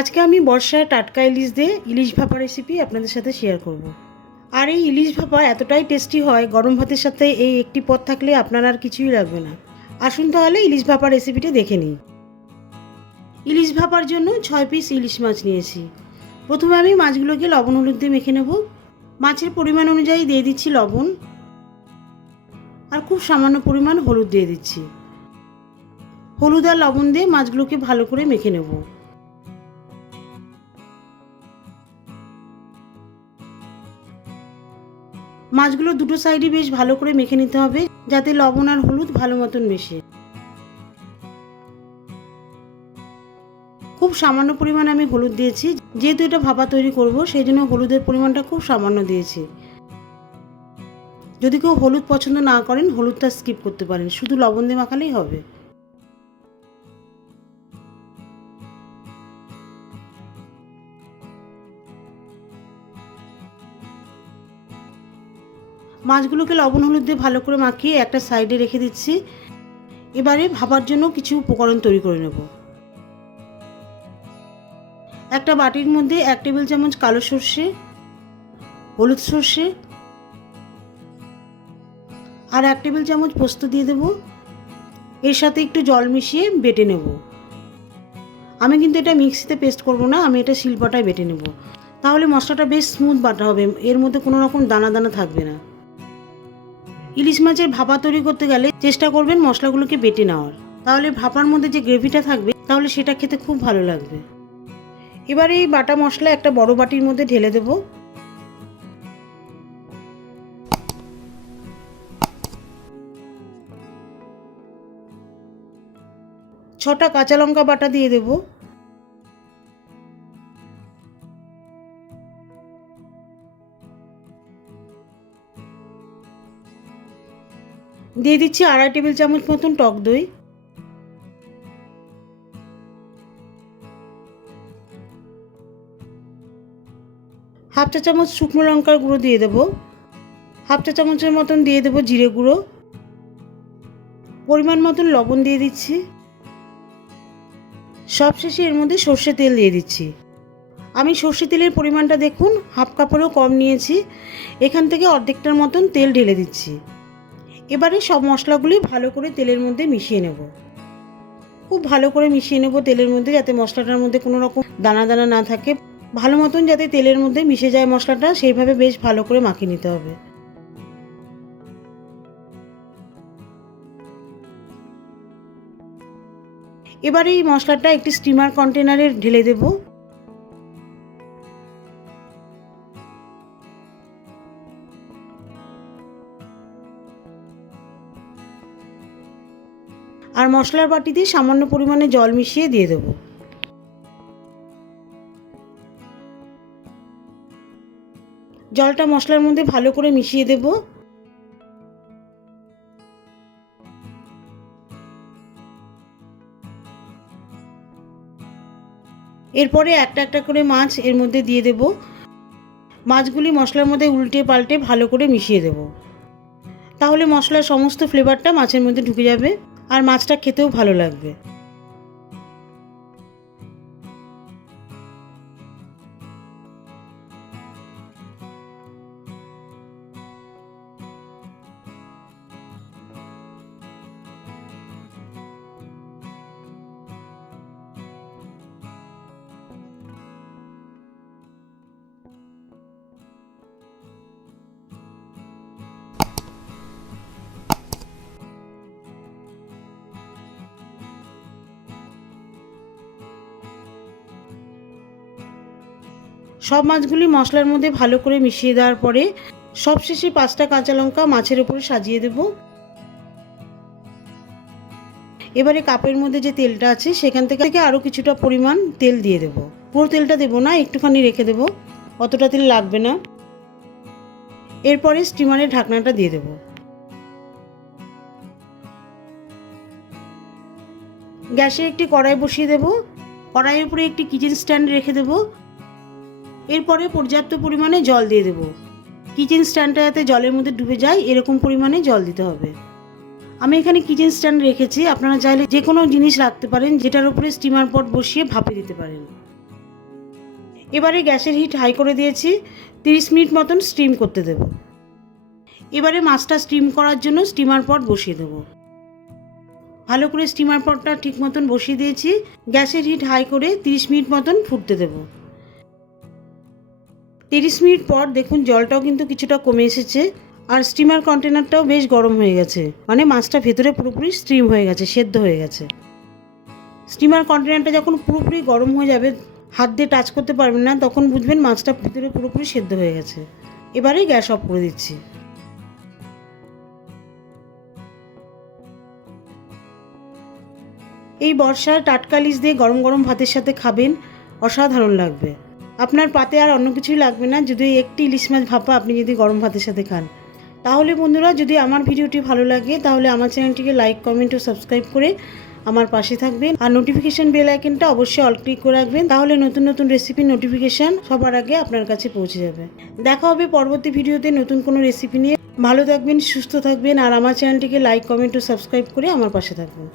আজকে আমি বর্ষায় টাটকা ইলিশ দিয়ে ইলিশ ভাপা রেসিপি আপনাদের সাথে শেয়ার করব। আর এই ইলিশ ভাপা এতটাই টেস্টি হয়, গরম ভাতের সাথে এই একটি পদ থাকলে আপনার আর কিছুই লাগবে না। আসুন তাহলে ইলিশ ভাপা রেসিপিটা দেখে নিই। ইলিশ ভাপার জন্য 6 পিস ইলিশ মাছ নিয়েছি। প্রথমে আমি মাছগুলোকে লবণ হলুদ দিয়ে মেখে নেব। মাছের পরিমাণ অনুযায়ী দিয়ে দিচ্ছি লবণ, আর খুব সামান্য পরিমাণ হলুদ দিয়ে দিচ্ছি। হলুদ আর লবণ দিয়ে মাছগুলোকে ভালো করে মেখে নেব। মাছগুলো দুটো সাইডে বেশ ভালো করে মেখে নিতে হবে, যাতে লবণ আর হলুদ ভালো মতন মেশে। খুব সামান্য পরিমাণ আমি হলুদ দিয়েছি, যেহেতু এটা ভাপা তৈরি করব সেই জন্য হলুদের পরিমাণটা খুব সামান্য দিয়েছি। যদি কেউ হলুদ পছন্দ না করেন হলুদটা স্কিপ করতে পারেন, শুধু লবণ দিয়ে মাখালেই হবে। মাছগুলোকে লবণ হলুদ দিয়ে ভালো করে মাখিয়ে একটা সাইডে রেখে দিচ্ছি। এবারে ভাপার জন্য কিছু উপকরণ তৈরি করে নেব। একটা বাটির মধ্যে 1 টেবিল চামচ কালো সর্ষে, হলুদ সর্ষে আর 1 টেবিল চামচ পোস্ত দিয়ে দেব। এর সাথে একটু জল মিশিয়ে বেটে নেব। আমি কিন্তু এটা মিক্সিতে পেস্ট করব না, আমি এটা শিলপাটায় বেটে নেব। তাহলে মশলাটা বেশ স্মুথ বাটা হবে, এর মধ্যে কোনো রকম দানা দানা থাকবে না। ইলিশ মাছের ভাপা তৈরি করতে গেলে চেষ্টা করবেন মশলাগুলোকে বেটে নেওয়ার, তাহলে ভাপার মধ্যে যে গ্রেভিটা থাকবে তাহলে সেটা খেতে খুব ভালো লাগবে। এবারে এই বাটা মশলা একটা বড় বাটির মধ্যে ঢেলে দেব। ছটা কাঁচা লঙ্কা বাটা দিয়ে দেব। দিয়ে দিচ্ছি 2.5 টেবিল চামচ মতন টক দই, হাফ চা চামচ শুকনো লঙ্কার গুঁড়ো দিয়ে দেব, হাফ চা চামচের মতন দিয়ে দেব জিরে গুঁড়ো, পরিমাণ মতন লবণ দিয়ে দিচ্ছি। সবশেষে এর মধ্যে সর্ষে তেল দিয়ে দিচ্ছি। আমি সর্ষে তেলের পরিমাণটা দেখুন, হাফ কাপেরও কম নিয়েছি। এখান থেকে অর্ধেকটার মতন তেল ঢেলে দিচ্ছি। এবারে সব মশলাগুলি ভালো করে তেলের মধ্যে মিশিয়ে নেব। খুব ভালো করে মিশিয়ে নেব তেলের মধ্যে, যাতে মশলাটার মধ্যে কোনো রকম দানা দানা না থাকে। ভালো মতন যাতে তেলের মধ্যে মিশে যায় মশলাটা, সেইভাবে বেশ ভালো করে মাখিয়ে নিতে হবে। এবারে এই মশলাটা একটি স্টিমার কন্টেনারে ঢেলে দেব। আর মশলার বাটিতে সামান্য পরিমাণে জল মিশিয়ে দিয়ে দেব। জলটা মশলার মধ্যে ভালো করে মিশিয়ে দেব। এরপরে একটা একটা করে মাছ এর মধ্যে দিয়ে দেব। মাছগুলি মশলার মধ্যে উল্টে পাল্টে ভালো করে মিশিয়ে দেব। তাহলে মশলার সমস্ত ফ্লেভারটা মাছের মধ্যে ঢুকে যাবে, আর মাছটা খেতেও ভালো লাগবে। সব মাছগুলি মশলার মধ্যে ভালো করে মিশিয়ে দেওয়ার পরে সবশেষে 5টা কাঁচা লঙ্কা মাছের উপরে সাজিয়ে দেব। এবারে কাপের মধ্যে যে তেলটা আছে সেখান থেকে আরও কিছুটা পরিমাণ তেল দিয়ে দেব। পুরো তেলটা দেবো না, একটুখানি রেখে দেব, অতটা তেল লাগবে না। এরপরে স্টিমারের ঢাকনাটা দিয়ে দেব। গ্যাসে একটি কড়াই বসিয়ে দেব। কড়াইয়ের উপরে একটি কিচেন স্ট্যান্ড রেখে দেব। এরপরে পর্যাপ্ত পরিমাণে জল দিয়ে দেব। কিচেন স্ট্যান্ডটা যাতে জলের মধ্যে ডুবে যায় এরকম পরিমাণে জল দিতে হবে। আমি এখানে কিচেন স্ট্যান্ড রেখেছি, আপনারা চাইলে যে কোনো জিনিস রাখতে পারেন, যেটার উপরে স্টিমার পট বসিয়ে ভাপে দিতে পারেন। এবারে গ্যাসের হিট হাই করে দিয়েছি, 30 মিনিট মতন স্টিম করতে দেব। এবারে মাছটা স্টিম করার জন্য স্টিমার পট বসিয়ে দেবো। ভালো করে স্টিমার পটটা ঠিক মতন বসিয়ে দিয়েছি। গ্যাসের হিট হাই করে 30 মিনিট মতন ফুটতে দেব। 30 মিনিট পর দেখুন জলটাও কিন্তু কিছুটা কমে এসেছে, আর স্টিমার কন্টেনারটাও বেশ গরম হয়ে গেছে, মানে মাছটা ভেতরে পুরোপুরি স্টিম হয়ে গেছে, সেদ্ধ হয়ে গেছে। স্টিমার কন্টেনারটা যখন পুরোপুরি গরম হয়ে যাবে, হাত দিয়ে টাচ করতে পারবেন না, তখন বুঝবেন মাছটা ভেতরে পুরোপুরি সেদ্ধ হয়ে গেছে। এবারে গ্যাস অফ করে দিচ্ছি। এই বর্ষায় টাটকা ইলিশ দিয়ে গরম গরম ভাতের সাথে খাবেন, অসাধারণ লাগবে। আপনার পাতে আর অন্য কিছুই লাগবে না, যদি একটি ইলিশ মাছ ভাপা আপনি যদি গরম ভাতের সাথে খান। তাহলে বন্ধুরা, যদি আমার ভিডিওটি ভালো লাগে তাহলে আমার চ্যানেলটিকে লাইক, কমেন্ট ও সাবস্ক্রাইব করে আমার পাশে থাকবেন, আর নোটিফিকেশান বেল আইকনটা অবশ্যই অল ক্লিক করে রাখবেন, তাহলে নতুন নতুন রেসিপির নোটিফিকেশান সবার আগে আপনার কাছে পৌঁছে যাবে। দেখা হবে পরবর্তী ভিডিওতে নতুন কোনো রেসিপি নিয়ে। ভালো থাকবেন, সুস্থ থাকবেন, আর আমার চ্যানেলটিকে লাইক, কমেন্ট ও সাবস্ক্রাইব করে আমার পাশে থাকবেন।